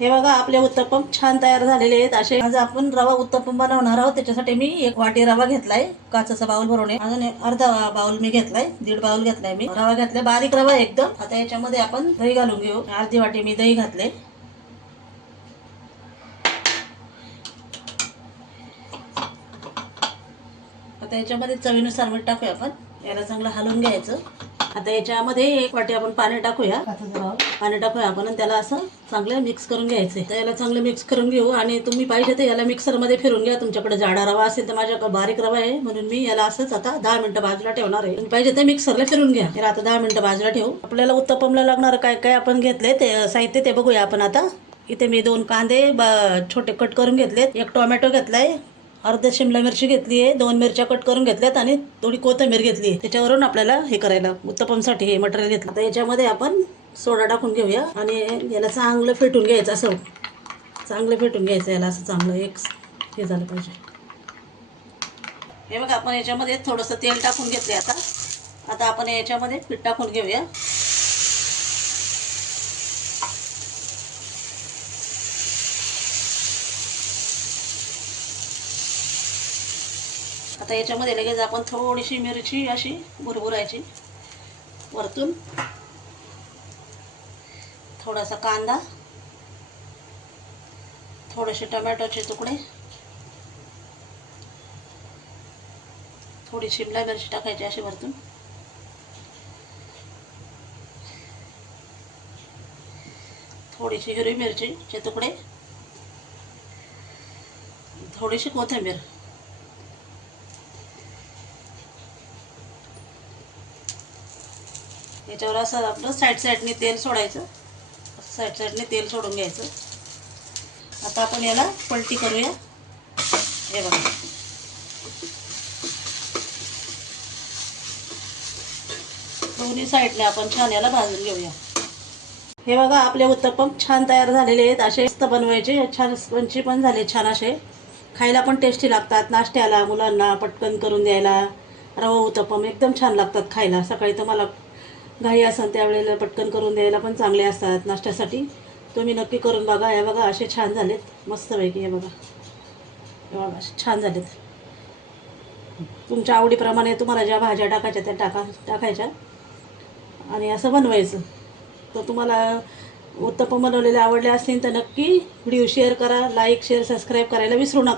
हे बघा आपले उत्तप्पम छान तयार झालेले आहेत असे. आज आपण रवा उत्तप्पम बनवणार आहोत. त्याच्यासाठी मी 1 वाटी रवा घेतलाय, काचेचा बाउल भरून. अजून अर्धा बाउल मी घेतलाय, 1.5 बाउल घेतलाय मी रवा घेतलाय, बारीक रवा एकदम. आता याच्यामध्ये आपण दही घालून घेऊ. अर्धी वाटी मी दही घातले. आता याच्यामध्ये चवीनुसार मीठ टाकूया आपण. याला चांगलं हलवून घ्यायचं. आता याच्यामध्ये 1 वाटी आपण पाणी टाकूया, पाणी टाकूया आपण आणि त्याला असं चांगलं मिक्स करून घ्यायचं. तर याला चांगलं मिक्स करून घेऊ आणि तुम्ही पाहिजे तर याला मिक्सरमध्ये फिरून घ्या. तुमच्याकडे जाडा रवा असेल तर, माझ्याकडे बारीक रवा आहे म्हणून मी याला असंच आता 10 मिनिटं बाजूला ठेवणार आहे. तुम्ही पाहिजे तर मिक्सरला फिरून घ्या. याला आता 10 मिनिटं बाजूला ठेवू. आपल्याला उत्तप्पमला लागणार काय काय आपण घेतले ते साहित्य ते बघूया आपण आता. इथे मी 2 कांदे छोटे कट करून घेतलेत, 1 टोमॅटो घेतलाय, अर्धा शिमला मिरची घेतली आहे, 2 मिरच्या कट करून घेतल्यात आणि थोडी कोथिंबीर घेतली आहे. त्याच्यावरून आपल्याला हे करायला उत्तप्पमसाठी हे मटेरियल घेतलं. आता याच्यामध्ये आपण सोडा टाकून घेऊया आणि याला चांगलं फेटून घ्यायचं. असं चांगलं फेटून घ्यायचं याला, असं चांगलं एक हे झालं पाहिजे. हे बघा आपण याच्यामध्ये थोडंसं तेल टाकून घेतले. आता आपण याच्यामध्ये पीठ टाकून घेऊया. आता याच्यामध्ये लगेच आपण थोडीशी मिरची अशी भुरभुरायची, वरतून थोडासा कांदा, थोडेसे टोमॅटोचे तुकडे, थोडी शिमला मिरची टाकायची अशी वरतून, थोडीशी हिरवी मिरचीचे तुकडे, थोडीशी कोथिंबीर. याच्यावर असं आपलं साईडने तेल सोडायचं, साईडने तेल सोडून घ्यायचं. आता आपण याला पलटी करूया. हे बघा दोन्ही साईडने आपण छान याला भाजून घेऊया. हे बघा आपले उत्तप्पम छान तयार झालेले आहेत. असे मस्त बनवायचे, छान स्पंची पण झाले छान. असे खायला पण टेस्टी लागतात. नाश्त्याला मुलांना पटकन करून द्यायला रवा उत्तप्पम एकदम छान लागतात खायला. सकाळी तर मला घाई असेल त्यावेळेला पटकन करून द्यायला पण चांगले असतात नाश्त्यासाठी. तुम्ही नक्की करून बघा. हे बघा असे छान झालेत मस्तपैकी. हे बघा असे छान झालेत. तुमच्या आवडीप्रमाणे तुम्हाला ज्या भाज्या टाकायच्या त्या टाकायच्या आणि असं बनवायचं. तर तुम्हाला उत्तप्पम बनवलेले आवडले असतील तर नक्की व्हिडिओ शेअर करा, लाईक शेअर सबस्क्राईब करायला विसरू नका.